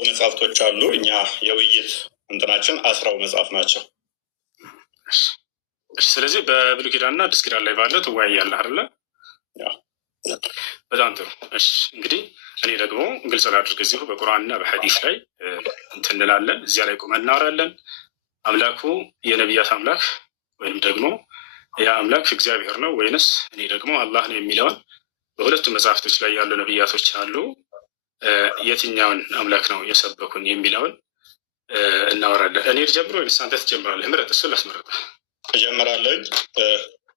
መጽሐፍቶች አሉ። እኛ የውይይት እንትናችን 10 መጽሐፍ ናቸው። ስለዚህ በብሉይ ኪዳንና አዲስ ኪዳን ላይ ባለው ትወያያለህ አይደለ? በጣም ጥሩ። እሺ እንግዲህ እኔ ደግሞ ግልጽ ላድርግ፣ እዚሁ በቁርአንና በሐዲስ ላይ እንትን እንላለን። እዚያ ላይ ቁመን እናወራለን። አምላኩ የነቢያት አምላክ ወይም ደግሞ ያ አምላክ እግዚአብሔር ነው ወይንስ እኔ ደግሞ አላህ ነው የሚለውን በሁለቱም መጽሐፍቶች ላይ ያሉ ነቢያቶች አሉ። የትኛውን አምላክ ነው የሰበኩን የሚለውን እናወራለን። እኔ ልጀምር ወይንስ አንተ ትጀምራለህ? ምረጥ። እሱን ላስመረጠ እጀምራለሁ።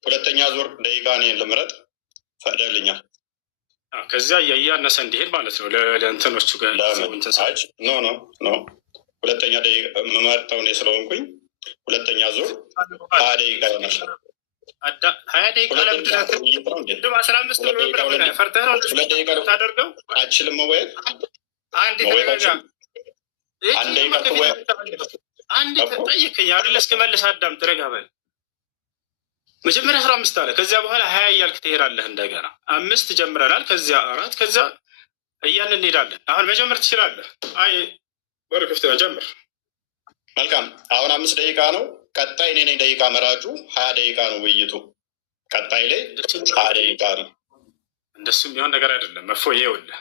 ሁለተኛ ዙር ደቂቃ እኔን ልምረጥ ፈቅደልኛል። ከዚያ እያነሰ እንዲሄድ ማለት ነው። ለእንትኖቹ ኖ ሁለተኛ ደቂቃ የምመርጠው እኔ ስለሆንኩኝ ሁለተኛ ዙር 20 ደቂቃ ይሆናል። 20 ደቂቃ ለምንድነው 15 ፈርተህ ነው ታደርገው? አችልም መወየት አንድ ጠይቀኝ አይደለ? እስክመልስ አዳምጥ፣ ረጋ በል። መጀመሪያ 15 አለ፣ ከዚያ በኋላ 20 እያልክ ትሄዳለህ። እንደገና 5 ጀምረናል፣ ከዚያ 4፣ ከዚያ እያልን እንሄዳለን። አሁን መጀመር ትችላለህ። አይ በር ክፍት ነው፣ ጀምር። መልካም። አሁን 5 ደቂቃ ነው። ቀጣይ እኔ ነኝ ደቂቃ መራጩ። 20 ደቂቃ ነው ውይይቱ። ቀጣይ ላይ 20 ደቂቃ ነው። እንደሱ የሚሆን ነገር አይደለም። መፎ ይኸውልህ፣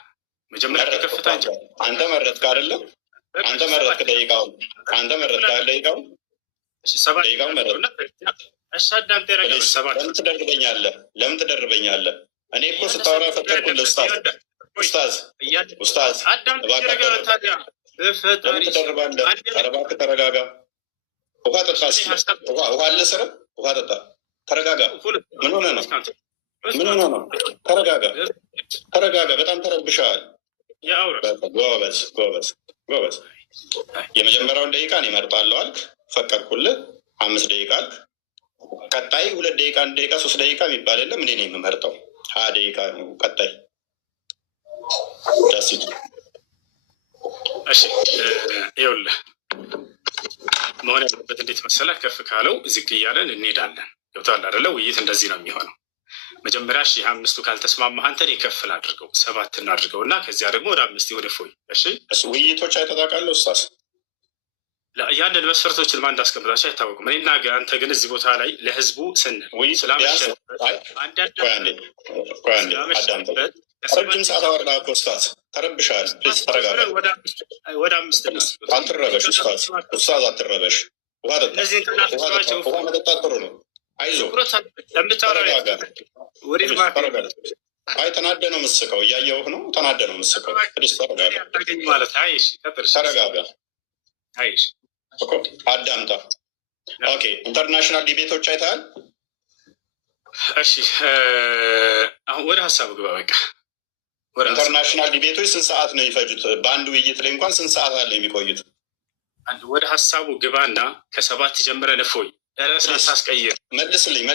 መጀመሪያ ከከፍታ አንተ መረጥክ አይደለም? አንተ መረጥክ ደቂቃውን። አንተ መረጥክ ደቂቃውን። እሺ 7 ደቂቃውን መረጥክ። እሺ አዳምጥ። ለምን ትደርበኛለህ? ለምን ትደርበኛለህ? እኔ እኮ ስታወራ ፈጠርኩልህ። ኡስታዝ አዳምጥ። ታዲያ ለምን ትደርባለህ? ኧረ እባክህ ተረጋጋ። ውሃ ጠጣ። ውሃ አለ ስር ውሃ ጠጣ። ተረጋጋ። ምን ሆነህ ነው? ምን ሆነህ ነው? ተረጋጋ፣ ተረጋጋ። በጣም ተረብሻል። ጎበዝ ጎበዝ ጎበዝ። የመጀመሪያውን ደቂቃ እኔ እመርጣለሁ አልክ፣ ፈቀድኩልህ። 5 ደቂቃ አልክ። ቀጣይ 2 ደቂቃ፣ 1 ደቂቃ፣ 3 ደቂቃ የሚባል የለም። እኔ ነኝ የምመርጠው። 20 ደቂቃ ነው ቀጣይ። ዳሲት እሺ ይኸውልህ መሆን ያለበት እንዴት መሰለህ? ከፍ ካለው ዝቅ እያለን እንሄዳለን። ገብቶሃል አይደለ? ውይይት እንደዚህ ነው የሚሆነው። መጀመሪያ 5ቱ ካልተስማማህ አንተን ይከፍል አድርገው 7 እናድርገው እና ከዚያ ደግሞ ወደ 5 ወደ ፎይ። እሺ ውይይቶች አይተጣቃለሁ ኡስታዝ። ያንን መስፈርቶችን ማን እንዳስቀምጣቸው አይታወቅም። እኔና አንተ ግን እዚህ ቦታ ላይ ለህዝቡ ስንል ረጅም ሰዓት አወራ እኮ ኡስታዝ። ተረብሻል። ፕሊዝ ተረጋጋ። ወደ 5 አትረበሽ ኡስታዝ። ኡስታዝ አትረበሽ። ውሃ ጠጣ። ውሃ መጠጣት ጥሩ ነው። አይዞህ። አይ ተናደ ነው የምትስቀው። እያየሁህ ነው። ተናደ ነው የምትስቀው። ፕሊዝ ተረጋጋ። ተረጋጋ። አዳምጣ። ኦኬ ኢንተርናሽናል ዲቤቶች አይተሃል? እሺ አሁን ወደ ሀሳቡ ግባ። በቃ ኢንተርናሽናል ዲቤቶች ስንት ሰዓት ነው የሚፈጁት? በአንድ ውይይት ላይ እንኳን ስንት ሰዓት አለ የሚቆዩት? ወደ ሀሳቡ ግባና ከ7 ጀምረን እፎይ ርዕስ አስቀይር። መልስልኝ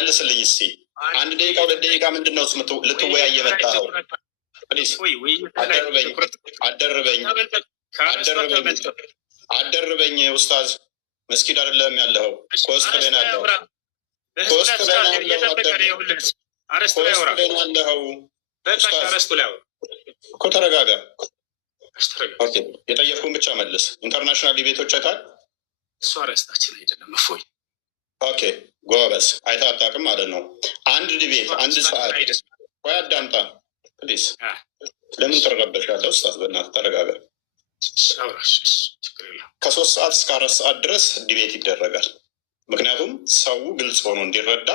እስኪ 1 ደቂቃ 2 ደቂቃ ምንድን ነው ልትወያይ የመጣኸው? አደርበኝ ኡስታዝ። መስጊድ አይደለም ያለኸው፣ ኮስት ላይ ነው ያለኸው። እኮ ተረጋጋ። የጠየቅኩህን ብቻ መልስ። ኢንተርናሽናል ዲቤቶች አይተሃል? እሱ አርዕስታችን አይደለም እፎይ። ኦኬ ጎበዝ። አይተህ አታውቅም ማለት ነው። አንድ ዲቤት 1 ሰዓት። ወይ አዳምጣ ፕሊዝ። ለምን ትረበሻለህ ኡስታዝ? በእናትህ ተረጋጋ። ከ3 ሰዓት እስከ 4 ሰዓት ድረስ ዲቤት ይደረጋል። ምክንያቱም ሰው ግልጽ ሆኖ እንዲረዳ።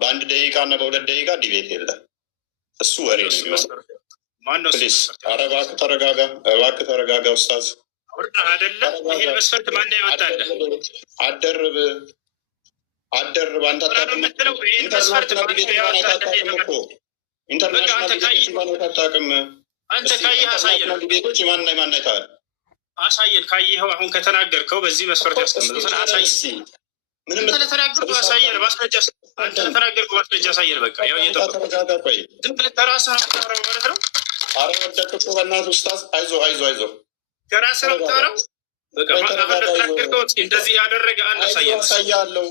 በ1 ደቂቃ እና በ2 ደቂቃ ዲቤት የለም። እሱ ወሬ ነው የሚሆነው። ፕሊዝ ኧረ እባክህ ተረጋጋ፣ እባክህ ተረጋጋ ኡስታዝ። አደርብ አንተ አታውቅም። ኢንተርናሽናል ዲቤት አታውቅም እኮ። ኢንተርናሽናል ዲቤት አታውቅም። ዲቤቶች ማን አይተሃል? አሳየን። ካየኸው አሁን ከተናገርከው በዚህ መስፈርት ያስቀምጡትን አሳየን። ምንም ተናገርኩ አሳየን። ማስረጃ አንተ ተናገርኩ ማስረጃ አሳየን። በቃ ያው ተረጋጋ። ቆይ ዝም ብለህ ተራስህ ነው የምታወራው ማለት ነው። ኧረ ወደድክ እኮ በእናትህ ኡስታዝ። አይዞህ ከራስህ ነው የምታወራው። በቃ ተናገርከው። እንደዚህ ያደረገ አንድ አሳያለሁ።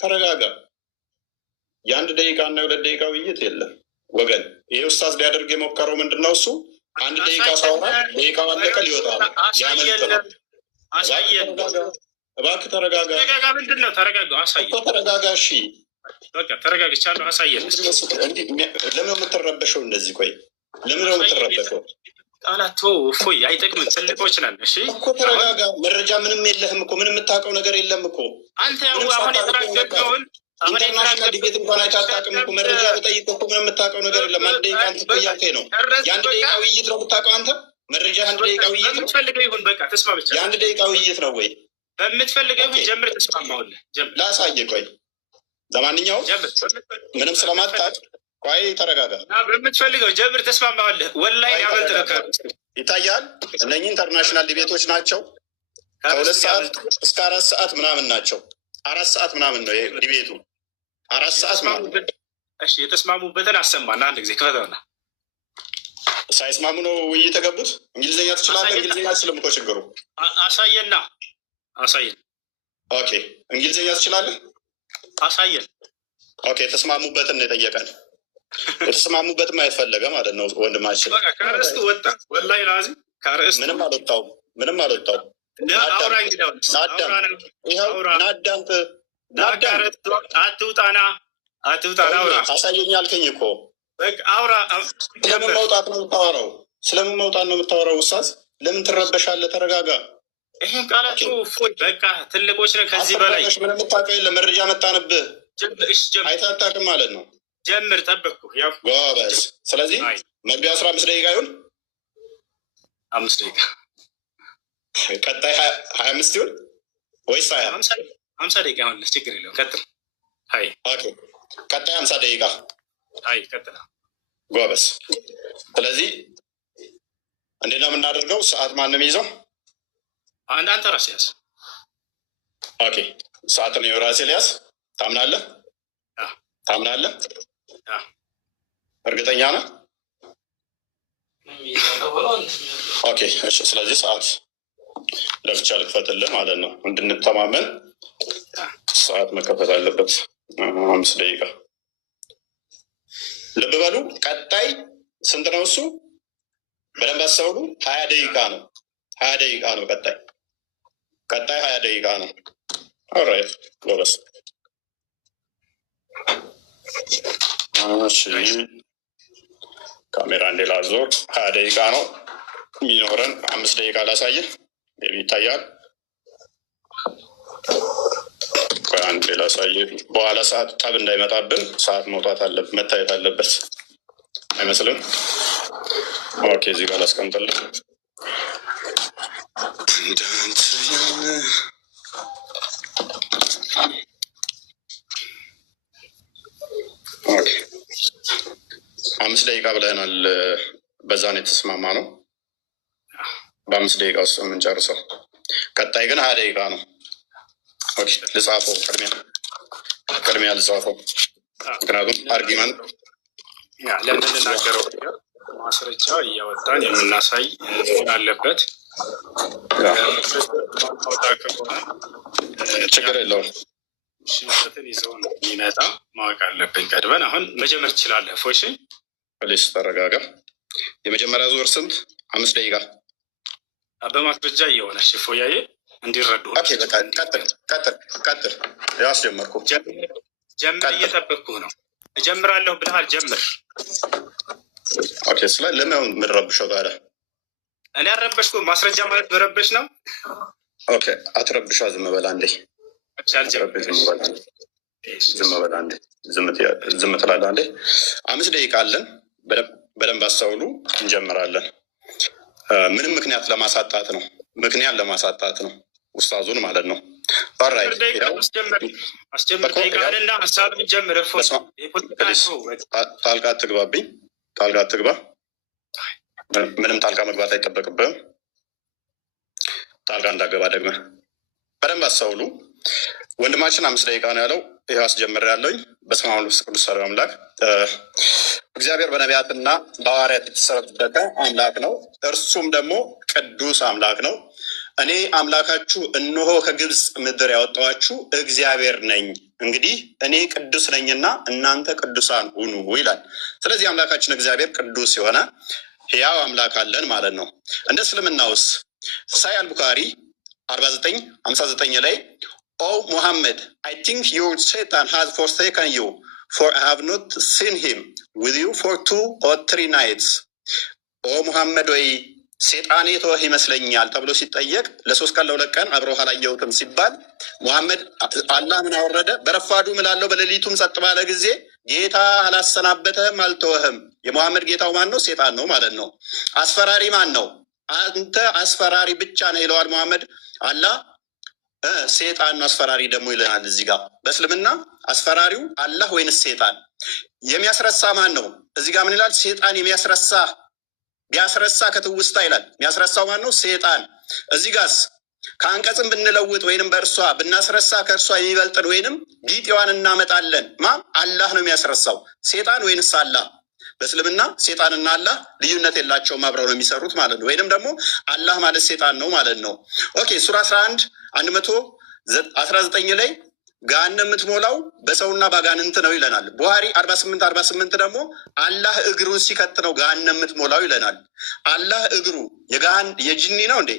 ተረጋጋ። የ1 ደቂቃ እና የ2 ደቂቃ ውይይት የለም ወገን። ይሄ ኡስታዝ ሊያደርግ የሞከረው ምንድን ነው? እሱ አንድ ደቂቃ ሳውራ ደቂቃው አለቀ፣ ሊወጣ ነው። አሳየን። እባክህ ተረጋጋ። ተረጋጋ። ምንድን ነው ተረጋጋ? አሳየን እኮ ተረጋጋ። እሺ በቃ ተረጋግቻለሁ። አሳየን። ለምን የምትረበሸው እንደዚህ? ቆይ ለምን ነው የምትረበሸው? ቃላቶ እፎይ አይጠቅምም። ትልቆች ነን። እሺ እኮ ተረጋጋ። መረጃ ምንም የለህም እኮ ምንም የምታውቀው ነገር የለም እኮ አንተ። አሁን የተናገርከውን ኢንተርናሽናል ዲቤት እንኳን አይታጣቅም እኮ መረጃ በጠይቅ እኮ ምንም የምታውቀው ነገር የለም። አንድ ደቂቃ አንተ እኮ እያልከኝ ነው። የአንድ ደቂቃ ውይይት ነው የምታውቀው አንተ። መረጃ አንድ ደቂቃ ውይይት ነው። በምትፈልገው ይሁን በቃ ተስማ ብቻ። የአንድ ደቂቃ ውይይት ነው ወይ? በምትፈልገው ይሁን ጀምር። ተስማማሁልህ። ጀምር። ላሳየህ። ቆይ ለማንኛውም ምንም ስለማታውቅ ቆይ ተረጋጋ። በምትፈልገው ጀምር። ተስማማሁልህ። ወላሂ ያመልጥ ነበር። ይታያል። እነኚህ ኢንተርናሽናል ዲቤቶች ናቸው። ከ2 ሰዓት እስከ 4 ሰዓት ምናምን ናቸው። 4 ሰዓት ምናምን ነው ዲቤቱ። 4 ሰዓት ምናምን። እሺ የተስማሙበትን አሰማና አንድ ጊዜ ክፈተውና። ሳይስማሙ ነው ውይይት የገቡት። እንግሊዝኛ ትችላለህ? እንግሊዝኛ አትችልም እኮ ችግሩ። አሳየና። አሳየን። ኦኬ እንግሊዝኛ ትችላለህ? አሳየን። ኦኬ የተስማሙበትን ነው የጠየቀን። የተስማሙበት ማየት ፈለገ ማለት ነው ወንድማችን። ከርዕስቱ ወጣ። ወላሂ ላዚ ከርዕስቱ ምንም አልወጣውም። ምንም አልወጣውም። አውራ እንግዲህ አትውጣና አውራ። አሳየኝ አልከኝ እኮ በቃ አውራ። ስለምን መውጣት ነው የምታወራው? ስለምን መውጣት ነው የምታወራው? ውሳት ለምን ትረበሻለህ? ተረጋጋ። ይህን ቃላችሁ እፎይ በቃ ትልቆች ነን። ከዚህ በላይ ምንም የምታውቀው የለም። መረጃ መጣንብህ። አይተህ አታውቅም ማለት ነው። ጀምር። ጠበቅኩ። ጎበዝ። ስለዚህ መግቢያ 15 ደቂቃ ይሁን 5 ደቂቃ፣ ቀጣይ 25 ይሁን ወይስ 50 ደቂቃ ሆነ? ችግር የለውም። ቀጥል። ቀጣይ 50 ደቂቃ። ቀጥል። ጎበዝ። ስለዚህ እንዴት ነው የምናደርገው? ሰዓት ማንም ይዘው አንተ ራስህ ያዝ። ኦኬ ሰዓት ነው ራሴ ሊያዝ። ታምናለህ? ታምናለህ? እርግጠኛ ነህ? ኦኬ እሺ። ስለዚህ ሰዓት ለብቻ ልክፈትልህ ማለት ነው እንድንተማመን። ሰዓት መከፈት አለበት። 5 ደቂቃ። ልብ በሉ። ቀጣይ ስንት ነው እሱ? በደንብ አስተውሉ። 20 ደቂቃ ነው። 20 ደቂቃ ነው ቀጣይ 20 ደቂቃ ነው። ኦራይት ጎበስ። እሺ ካሜራ እንዴ ላዞር። 20 ደቂቃ ነው የሚኖረን። 5 ደቂቃ ላሳየህ። ይታያል። አንድ ላሳየህ። በኋላ ሰዓት ጠብ እንዳይመጣብን ሰዓት መውጣት አለበት፣ መታየት አለበት። አይመስልም? ኦኬ እዚህ ጋር ላስቀምጥልህ። ኦኬ 5 ደቂቃ ብለናል። በዛ ነው የተስማማ ነው። በ5 ደቂቃ ውስጥ የምንጨርሰው። ቀጣይ ግን 20 ደቂቃ ነው። ኦኬ ልጻፈው። ቅድሚያ ልጻፈው፣ ምክንያቱም አርጊመንት ለምንናገረው ማስረጃ እያወጣን የምናሳይ ሆን አለበት። ችግር የለውም። ሽንፈትን ይዘው ነው የሚመጣ ማወቅ አለብን ቀድመን። አሁን መጀመር ትችላለህ። ፎሽ ፖሊስ ተረጋጋ። የመጀመሪያ ዙር ስንት? 5 ደቂቃ በማስረጃ እየሆነ ሽፎያዬ እንዲረዱ። ቀጥል። ያስጀመርኩ ጀምር። እየጠበቅኩ ነው። እጀምራለሁ ብለሃል። ጀምር። ኦኬ ስለ ለምን የምንረብሸው ታዲያ? እኔ አልረበሽኩም። ማስረጃ ማለት መረበሽ ነው። ኦኬ አትረብሻ። ዝም በላ እንዴ። ዝም በላ እንዴ። ዝም ትላለህ እንዴ። 5 ደቂቃ አለን። በደንብ አስተውሉ። እንጀምራለን። ምንም ምክንያት ለማሳጣት ነው። ምክንያት ለማሳጣት ነው ውስታዙን ማለት ነው። አስጀምርና ሀሳብን ጀምር። ጣልቃ አትግባብኝ። ጣልቃ አትግባ። ምንም ጣልቃ መግባት አይጠበቅብህም። ጣልቃ እንዳገባ ደግመህ በደንብ አስተውሉ። ወንድማችን 5 ደቂቃ ነው ያለው። ይህ አስጀምር ያለውኝ በስመ አብ ወወልድ ወመንፈስ ቅዱስ አምላክ። እግዚአብሔር በነቢያትና በሐዋርያት የተሰበከ አምላክ ነው። እርሱም ደግሞ ቅዱስ አምላክ ነው። እኔ አምላካችሁ እነሆ ከግብፅ ምድር ያወጣኋችሁ እግዚአብሔር ነኝ። እንግዲህ እኔ ቅዱስ ነኝና እናንተ ቅዱሳን ሁኑ ይላል። ስለዚህ አምላካችን እግዚአብሔር ቅዱስ የሆነ ሕያው አምላክ አለን ማለት ነው። እንደ እስልምናውስ ሳሂህ አልቡኻሪ 49:59 ላይ ኦ ሙሐመድ አይ ቲንክ ዩር ሰይጣን ሃዝ ፎርሴከን ዩ ፎር አይ ሃቭ ኖት ሲን ሂም ዊዝ ዩ ፎር 2 or 3 nights። ኦ ሙሐመድ ወይ ሴጣኔ ተወህ ይመስለኛል ተብሎ ሲጠየቅ ለ3 ቀን ለ2 ቀን አብረው አላየሁትም ሲባል ሙሐመድ አላህ ምን አወረደ? በረፋዱ ምላለው በሌሊቱም ጸጥ ባለ ጊዜ ጌታ አላሰናበተህም አልተወህም። የሙሐመድ ጌታው ማን ነው? ሴጣን ነው ማለት ነው። አስፈራሪ ማን ነው? አንተ አስፈራሪ ብቻ ነህ ይለዋል ሙሐመድ። አላህ ሴጣን ነው አስፈራሪ ደግሞ ይለናል። እዚህ ጋር በእስልምና አስፈራሪው አላህ ወይንስ ሴጣን? የሚያስረሳ ማን ነው? እዚህ ጋር ምን ይላል? ሴጣን የሚያስረሳ ቢያስረሳ ከትውስታ ይላል። የሚያስረሳው ማን ነው? ሴጣን። እዚህ ጋርስ ከአንቀጽም ብንለውጥ ወይንም በእርሷ ብናስረሳ ከእርሷ የሚበልጥን ወይንም ቢጤዋን እናመጣለን። አላህ ነው የሚያስረሳው። ሴጣን ወይንስ አላህ? በእስልምና ሴጣንና አላህ ልዩነት የላቸውም፣ አብረው ነው የሚሰሩት ማለት ነው። ወይንም ደግሞ አላህ ማለት ሴጣን ነው ማለት ነው። ኦኬ ሱራ 11:119 ላይ ገሃነም የምትሞላው በሰውና ባጋንንት ነው ይለናል። ቡሃሪ 48:48 ደግሞ አላህ እግሩን ሲከት ነው ገሃነም የምትሞላው ይለናል። አላህ እግሩ የጂኒ ነው እንዴ?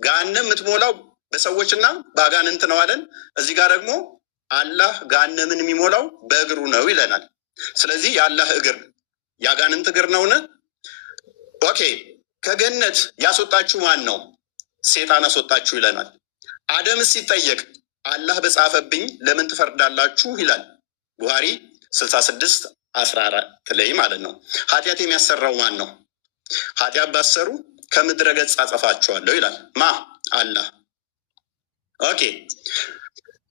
ገሃነም የምትሞላው በሰዎችና ባጋንንት ነው አለን። እዚህ ጋር ደግሞ አላህ ገሃነምን የሚሞላው በእግሩ ነው ይለናል። ስለዚህ የአላህ እግር ያጋንንት እግር ነውን? ኦኬ ከገነት ያስወጣችሁ ማን ነው? ሴጣን አስወጣችሁ ይለናል። አደምስ ሲጠየቅ አላህ በጻፈብኝ ለምን ትፈርዳላችሁ ይላል። ቡሃሪ 66:14 ላይ ማለት ነው። ኃጢአት የሚያሰራው ማን ነው? ኃጢአት ባሰሩ ከምድረ ገጽ አጠፋችኋለሁ ይላል። አላህ። ኦኬ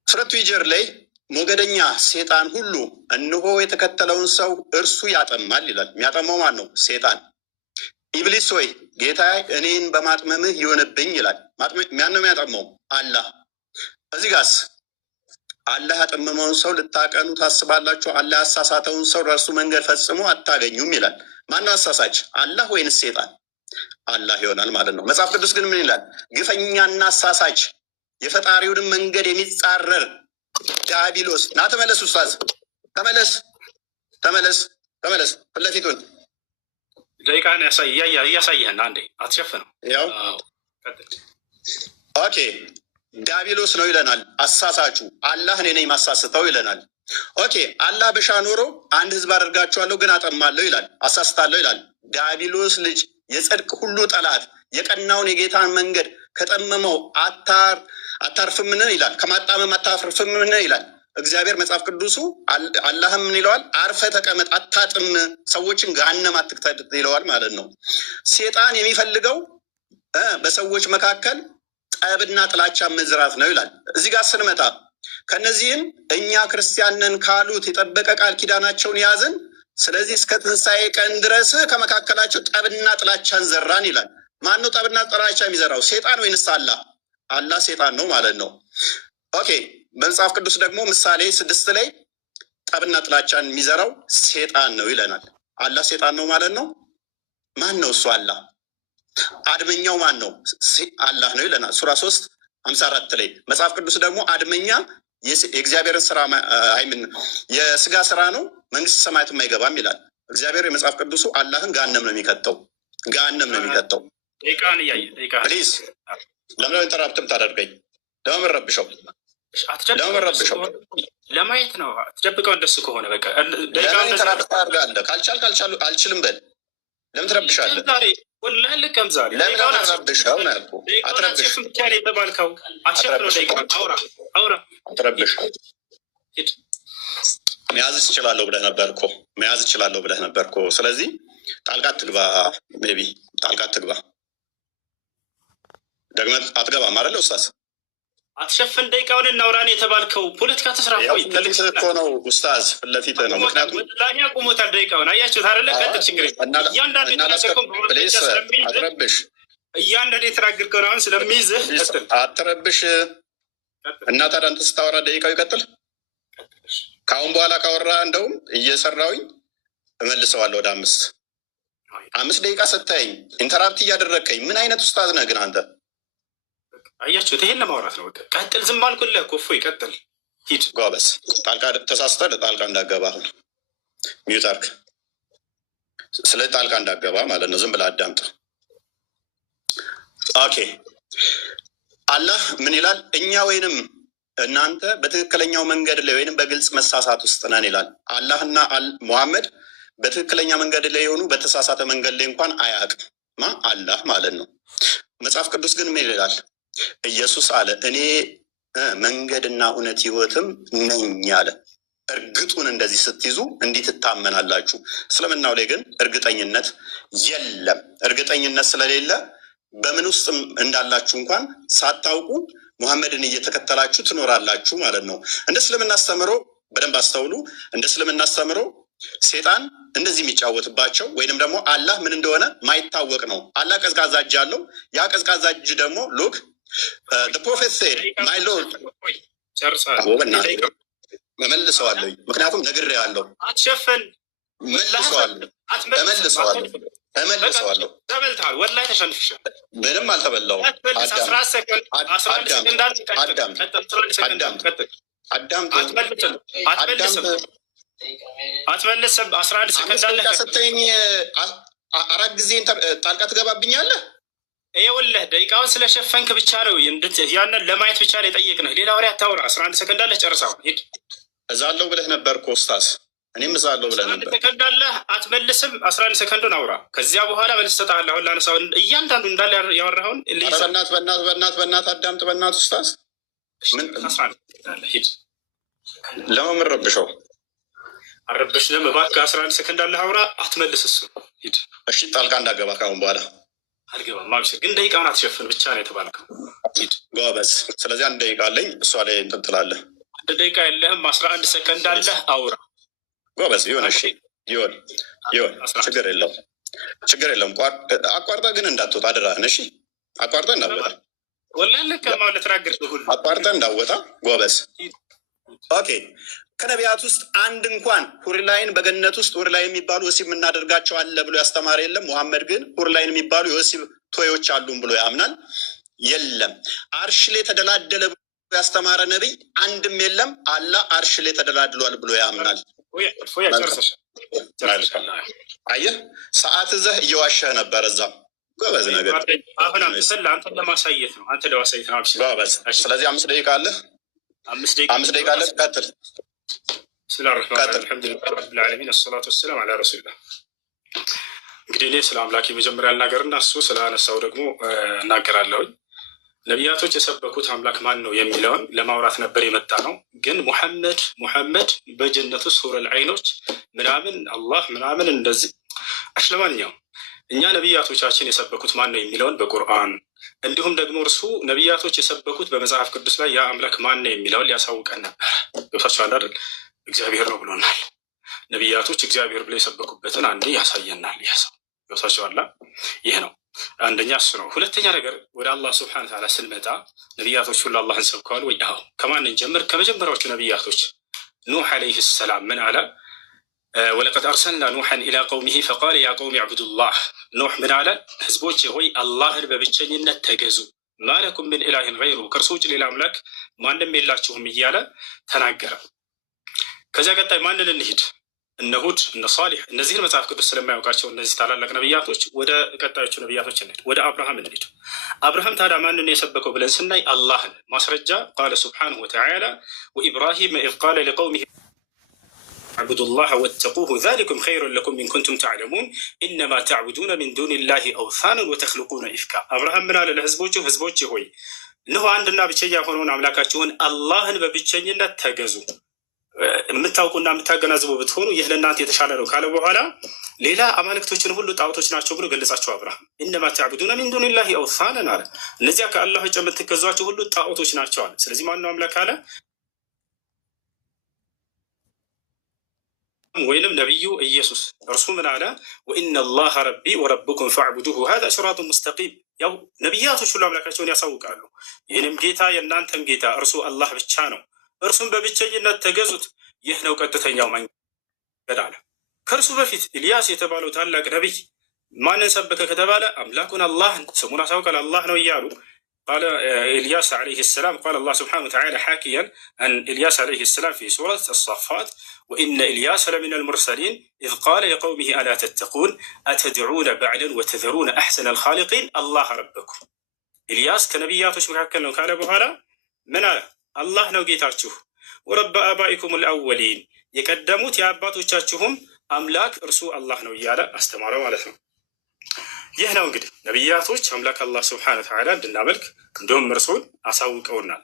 ሱረቱ ሂጅር ላይ ሞገደኛ ሴጣን ሁሉ እነሆ የተከተለውን ሰው እርሱ ያጠማል ይላል። የሚያጠማው ማን ነው? ሴጣን። ኢብሊስ ሆይ ጌታ እኔን በማጥመምህ ይሆንብኝ ይላል። ማን ነው የሚያጠማው? አላህ። እዚህ ጋስ አላህ ያጠመመውን ሰው ልታቀኑ ታስባላችሁ፣ አላህ ያሳሳተውን ሰው ለእርሱ መንገድ ፈጽሞ አታገኙም ይላል። ማን ነው አሳሳች? አላህ ወይንስ ሴጣን? አላህ ይሆናል ማለት ነው። መጽሐፍ ቅዱስ ግን ምን ይላል? ግፈኛና አሳሳች የፈጣሪውንም መንገድ የሚጻረር ዲያብሎስ። ና ተመለስ ኡስታዝ፣ ተመለስ ተመለስ ተመለስ። ፍለፊቱን ደቂቃን እያሳየህን አንዴ አትሸፍነው። ያው ኦኬ ዲያብሎስ ነው ይለናል። አሳሳቹ አላህ እኔ ነኝ ማሳስተው ይለናል። ኦኬ አላህ በሻ ኖሮ አንድ ህዝብ አደርጋችኋለሁ ግን አጠማለሁ ይላል፣ አሳስታለሁ ይላል። ዲያብሎስ ልጅ የጽድቅ ሁሉ ጠላት የቀናውን የጌታን መንገድ ከጠመመው አታርፍምን ይላል፣ ከማጣመም አታርፍምን ይላል እግዚአብሔር። መጽሐፍ ቅዱሱ አላህም ምን ይለዋል? አርፈ ተቀመጥ፣ አታጥም፣ ሰዎችን ገሃነም አትክተት ይለዋል ማለት ነው። ሴጣን የሚፈልገው በሰዎች መካከል ጠብና ጥላቻ መዝራት ነው ይላል። እዚህ ጋር ስንመጣ ከነዚህም እኛ ክርስቲያንን ካሉት የጠበቀ ቃል ኪዳናቸውን ያዝን፣ ስለዚህ እስከ ትንሣኤ ቀን ድረስ ከመካከላቸው ጠብና ጥላቻን ዘራን ይላል። ማን ነው ጠብና ጥላቻ የሚዘራው? ሴጣን ወይንስ አላህ? አላህ ሴጣን ነው ማለት ነው። ኦኬ በመጽሐፍ ቅዱስ ደግሞ ምሳሌ 6 ላይ ጠብና ጥላቻን የሚዘራው ሴጣን ነው ይለናል። አላህ ሴጣን ነው ማለት ነው። ማን ነው እሱ? አላህ። አድመኛው ማን ነው? አላህ ነው ይለናል። ሱራ 3:54 ላይ መጽሐፍ ቅዱስ ደግሞ አድመኛ የእግዚአብሔርን ስራ አይምን የስጋ ስራ ነው መንግስት ሰማያትም አይገባም ይላል እግዚአብሔር። የመጽሐፍ ቅዱሱ አላህን ገሃነም ነው የሚከተው፣ ገሃነም ነው የሚከተው። ፕሊዝ ለምን ኢንተራፕትም ታደርገኝ? ለምን ረብሸው? ለምን ረብሸው? ለማየት ነው። አትደብቀው። እንደሱ ከሆነ በቃ ለምን ኢንተራፕት ታደርጋለህ? አልችልም በል። ለምን ትረብሻለህ? ልቀም ዛሬ ለምን ረብሸው ነው ያልኩህ። አትረብሽ። መያዝ እችላለሁ ብለህ ነበር እኮ ስለዚህ ጣልቃ አትግባ። ሜይ ቢ ጣልቃ አትግባ። ደግመህ አትገባም አይደለ ኡስታዝ? አትሸፍን። ደቂቃውን እናውራን የተባልከው ፖለቲካ ተስራ ፊት እኮ ነው ኡስታዝ፣ ፊት ለፊት ነው። ምክንያቱም ላኛ ቁሞታል። ደቂቃውን አያችሁት አይደለ? ቀጥል። ችግር እያንዳንዱ አትረብሽ። እያንዳንዱ የተናገርከውን አሁን ስለሚይዝህ አትረብሽ። እና ታዲያ አንተ ስታወራ ደቂቃው ይቀጥል። ከአሁን በኋላ ካወራ እንደውም እየሰራውኝ እመልሰዋለሁ ወደ 5 ደቂቃ ሰታኝ ኢንተራፕት እያደረግከኝ። ምን አይነት ኡስታዝ ነህ ግን አንተ? አያችሁት? ይሄን ለማውራት ነው። በቃ ቀጥል። ዝም አልኩልህ እኮ እፎይ፣ ቀጥል፣ ሂድ። ጎበዝ። ጣልቃ ተሳስተህ ጣልቃ እንዳገባ አሁን ሚዩት አድርግ። ስለ ጣልቃ እንዳገባ ማለት ነው። ዝም ብለህ አዳምጥ። ኦኬ አላህ ምን ይላል? እኛ ወይንም እናንተ በትክክለኛው መንገድ ላይ ወይንም በግልጽ መሳሳት ውስጥ ነን ይላል። አላህና ሙሐመድ በትክክለኛ መንገድ ላይ የሆኑ በተሳሳተ መንገድ ላይ እንኳን አያውቅም አላህ ማለት ነው። መጽሐፍ ቅዱስ ግን ምን ይላል? ኢየሱስ አለ እኔ መንገድና እውነት ሕይወትም ነኝ አለ። እርግጡን እንደዚህ ስትይዙ እንዲህ ትታመናላችሁ። እስልምናው ላይ ግን እርግጠኝነት የለም። እርግጠኝነት ስለሌለ በምን ውስጥ እንዳላችሁ እንኳን ሳታውቁ ሙሐመድን እየተከተላችሁ ትኖራላችሁ ማለት ነው። እንደ እስልምና አስተምሮ በደንብ አስተውሉ። እንደ እስልምና አስተምሮ ሴጣን እንደዚህ የሚጫወትባቸው ወይንም ደግሞ አላህ ምን እንደሆነ ማይታወቅ ነው። አላህ ቀዝቃዛ እጅ አለው። ያ ቀዝቃዛ እጅ ደግሞ ሉክ ፕሮፌት ሴድ ማይ ሎርድ እመልሰዋለሁ፣ ምክንያቱም ነግሬሃለሁ። እመልሰዋለሁ። ምንም አልተበላሁም። አትመልስም። 11 ሰከንድ አለ ስትይኝ 4 ጊዜ ጣልቃ ትገባብኛለህ። ይኸውልህ ደቂቃውን ስለሸፈንክ ብቻ ነው ያንን ለማየት ብቻ ነው የጠየቅንህ። ሌላ ወሬ አታውራ። 11 ሰከንድ አለህ፣ ጨርሰው ሂድ። እዛለሁ ብለህ ነበር ኮስታስ፣ እኔም እዛለሁ ብለህ ነበር። 11 ሰከንድ አለህ፣ አትመልስም። 11 ሰከንዱን አውራ። ከዚያ በኋላ መልስ እሰጥሃለሁ። አሁን ላነሳው እያንዳንዱ እንዳለ ያወራኸውን በእናትህ አዳምጥ። በእናትህ ኡስታዝ ምን 11 አለ፣ ሂድ። ለምን ረብሸው? አረበሽንም እባክህ። 11 ሰከንድ አለህ፣ አውራ። አትመልስ፣ እሱ ሂድ። እሺ ጣልቃ እንዳገባ ካሁን በኋላ አልገባም። ማብሽር ግን ደቂቃውን አትሸፍን ብቻ ነው የተባልከው። ሂድ ጎበዝ። ስለዚህ 1 ደቂቃ አለኝ፣ እሷ ላይ እንትን ትላለህ። 1 ደቂቃ የለህም፣ 11 ሰከንድ አለህ፣ አውራ። ጎበዝ ይሁን። እሺ ይሁን። ችግር የለውም። አቋርጠህ ግን እንዳትወጣ አደራህን። እሺ አቋርጠህ እንዳትወጣ፣ ወላሂ ለከማው ለተናገር ሁሉ አቋርጠህ እንዳትወጣ። ጎበዝ ኦኬ። ከነቢያት ውስጥ አንድ እንኳን ሁርላይን በገነት ውስጥ ሁርላይ የሚባሉ ወሲብ የምናደርጋቸው አለ ብሎ ያስተማረ የለም። ሙሐመድ ግን ሁርላይን የሚባሉ የወሲብ ቶዮች አሉን ብሎ ያምናል። የለም። አርሽ ላይ ተደላደለ ብሎ ያስተማረ ነቢይ አንድም የለም። አላህ አርሽ ላይ ተደላድሏል ብሎ ያምናል። አየህ፣ ሰዓት ዘህ እየዋሸህ ነበር እዛም። ጎበዝ ነገር አሁን አንተ ለማሳየት ነው። አንተ ለማሳየት ነው። ጎበዝ። ስለዚህ 5 ደቂቃ አለህ። 5 ደቂቃ አለህ። ቀጥል። ብስሚላሂ ረህማኒ ረሂም አልሐምዱሊላሂ ረቢል ዓለሚን ወሰላቱ ወሰላም ዐላ ረሱሊላህ። እንግዲህ እኔ ስለ አምላክ የመጀመሪያ ልናገርና እሱ ስላነሳው ደግሞ እናገራለሁኝ። ነቢያቶች የሰበኩት አምላክ ማን ነው የሚለውን ለማውራት ነበር የመጣ ነው። ግን ሙሐመድ በጀነቱ ሱረል ዐይኖች ምናምን አላህ ምናምን እንደዚህ ለማንኛውም እኛ ነቢያቶቻችን የሰበኩት ማን ነው የሚለውን በቁርአን እንዲሁም ደግሞ እርሱ ነቢያቶች የሰበኩት በመጽሐፍ ቅዱስ ላይ ያ አምላክ ማን ነው የሚለውን ሊያሳውቀን ነበር። ገብታችኋል አይደል? እግዚአብሔር ነው ብሎናል። ነቢያቶች እግዚአብሔር ብለው የሰበኩበትን አንዴ ያሳየናል። ያሰው ገብታችኋል። ይህ ነው አንደኛ እሱ ነው። ሁለተኛ ነገር ወደ አላህ ስብሐነ ወተዓላ ስንመጣ ነቢያቶች ሁሉ አላህን ሰብከዋል ወይ? አዎ። ከማንን ጀምር? ከመጀመሪያዎቹ ነቢያቶች ኑህ ዓለይሂ ሰላም ምን አለ? ወለቀድ አርሰልና ኑሐን ኢላ ቀውሚሂ ፈቃለ ያ ቀውሚ ዕቡዱላህ። ኑሕ ምን አለ? ህዝቦች ሆይ አላህን በብቸኝነት ተገዙ፣ ማለኩም ምን ኢላሂን ገይሩ፣ ከእርሱ ውጭ ሌላ አምላክ ማንም የላችሁም እያለ ተናገረ። ከዚያ ቀጣይ ማንን እንሂድ? እነ ሁድ፣ እነ ሷሊሕ። እነዚህን መጽሐፍ ቅዱስ ስለማያውቃቸው እነዚህ ታላላቅ ነቢያቶች ወደ ቀጣዮቹ ነቢያቶች እንሂድ። ወደ አብርሃም እንሂድ። አብርሃም ታዲያ ማንን የሰበከው ብለን ስናይ አላህን። ማስረጃ ቃለ ሱብሓነሁ ወተዓላ ወኢብራሂም ኢዝ ቃለ ሊቀውሚሂ ዕቡዱላህ ወተቁሁ ዛሊኩም ኸይሩን ለኩም ኢን ኩንቱም ተዕለሙን ኢነማ ተዕቡዱነ ሚን ዱኒላሂ አውሳነን ወተኽሉቁነ ኢፍካ። አብርሃም ምን አለ ለህዝቦቹ? ህዝቦች ሆይ እነሆ አንድና ብቸኛ የሆነውን አምላካችሁን አላህን በብቸኝነት ተገዙ፣ የምታውቁና የምታገናዝቡ ብትሆኑ ይህ ለእናንተ የተሻለ ነው ካለ በኋላ ሌላ አማልክቶችን ሁሉ ጣዖቶች ናቸው ብሎ ገለጻቸው። አብርሃም ኢነማ ተዕቡዱነ ሚን ዱኒላሂ አውሳነን አለ። እነዚያ ከአላህ ውጭ የምትገዟቸው ሁሉ ጣዖቶች ናቸው አለ። ስለዚህ ማነው አምላክ አለ? ወይንም ነቢዩ ኢየሱስ እርሱ ምን አለ? ወኢነ ላሀ ረቢ ወረብኩም ፈዕቡዱሁ ሀዛ ሲራጡን ሙስተቂም። ያው ነቢያቶች ሁሉ አምላካቸውን ያሳውቃሉ። ይህንም ጌታ የእናንተም ጌታ እርሱ አላህ ብቻ ነው፣ እርሱም በብቸኝነት ተገዙት፣ ይህ ነው ቀጥተኛው መንገድ አለ። ከእርሱ በፊት ኢልያስ የተባለው ታላቅ ነቢይ ማንን ሰበከ ከተባለ አምላኩን አላህን፣ ስሙን አሳውቃል፣ አላህ ነው እያሉ قال إلياس عليه السلام قال الله سبحانه وتعالى حاكيا عن إلياس عليه السلام في سورة الصافات وإن إلياس لمن المرسلين إذ قال لقومه ألا تتقون أتدعون بعلا وتذرون أحسن الخالقين الله ربكم إلياس كنبياتش مكاكل ነው ካለ በኋላ ምን አለ? አላህ ነው ጌታችሁ ወረብ አባኢኩም الأولين የቀደሙት የአባቶቻችሁም አምላክ እርሱ አላህ ነው እያለ አስተማረው ማለት ነው። ይህ ነው እንግዲህ ነቢያቶች አምላክ አላህ ስብሐነ ወተዓላ እንድናመልክ እንዲሁም እርሱን አሳውቀውናል።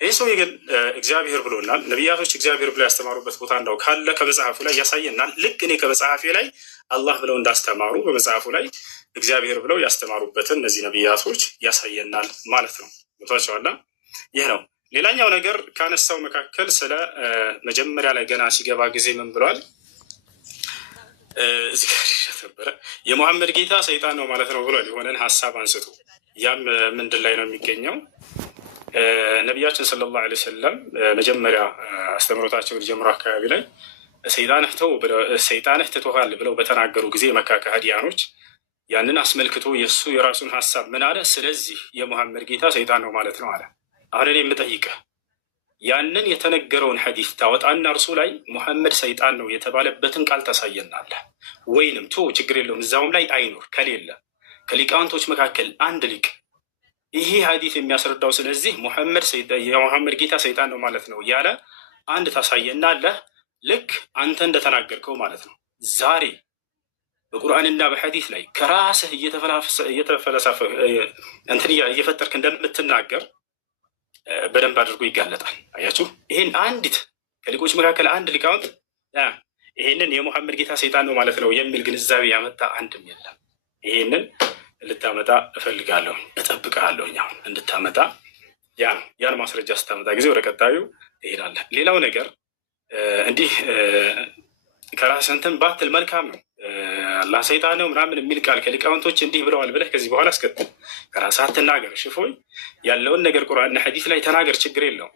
ይህ ሰው ግን እግዚአብሔር ብሎናል። ነቢያቶች እግዚአብሔር ብለው ያስተማሩበት ቦታ እንደው ካለ ከመጽሐፉ ላይ ያሳየናል። ልክ እኔ ከመጽሐፌ ላይ አላህ ብለው እንዳስተማሩ በመጽሐፉ ላይ እግዚአብሔር ብለው ያስተማሩበትን እነዚህ ነቢያቶች ያሳየናል ማለት ነው። ቦታቸዋላ ይህ ነው። ሌላኛው ነገር ካነሳው መካከል ስለ መጀመሪያ ላይ ገና ሲገባ ጊዜ ምን ብሏል? እዚህ ጋር ነበረ የሙሐመድ ጌታ ሰይጣን ነው ማለት ነው ብሏል። የሆነን ሀሳብ አንስቶ ያም ምንድን ላይ ነው የሚገኘው? ነቢያችን ሰለላሁ ዐለይሂ ወሰለም መጀመሪያ አስተምሮታቸውን ጀምሮ አካባቢ ላይ ሰይጣንህ ትቶሃል ብለው በተናገሩ ጊዜ የመካ ከሃዲያኖች ያንን አስመልክቶ የእሱ የራሱን ሀሳብ ምን አለ? ስለዚህ የሙሐመድ ጌታ ሰይጣን ነው ማለት ነው አለ። አሁን እኔ የምጠይቅህ ያንን የተነገረውን ሐዲስ ታወጣና እርሱ ላይ ሙሐመድ ሰይጣን ነው የተባለበትን ቃል ታሳየናለህ ወይንም ችግር የለውም እዛውም ላይ አይኖር ከሌለ ከሊቃውንቶች መካከል አንድ ሊቅ ይሄ ሐዲስ የሚያስረዳው ስለዚህ የሙሐመድ ጌታ ሰይጣን ነው ማለት ነው እያለ አንድ ታሳየናለህ። ልክ አንተ እንደተናገርከው ማለት ነው። ዛሬ በቁርአንና በሐዲስ ላይ ከራስህ እየተፈለሰፈ እንትን እየፈጠርክ እንደምትናገር በደንብ አድርጎ ይጋለጣል። አያችሁ፣ ይህን አንዲት ከሊቆች መካከል አንድ ሊቃውንት ይህንን የሙሐመድ ጌታ ሰይጣን ነው ማለት ነው የሚል ግንዛቤ ያመጣ አንድም የለም። ይህንን ልታመጣ እፈልጋለሁ፣ እጠብቅሃለሁ። አሁን እንድታመጣ ያን ማስረጃ ስታመጣ ጊዜ ወደ ቀጣዩ ትሄዳለህ። ሌላው ነገር እንዲህ ከራስህ እንትን ባትል መልካም ነው። አላህ ሰይጣን ነው ምናምን የሚል ቃል ከሊቃውንቶች እንዲህ ብለዋል ብለህ ከዚህ በኋላ አስከትል ከራስህ አትናገር። ሽፎይ ያለውን ነገር ቁርአንና ሐዲስ ላይ ተናገር፣ ችግር የለውም።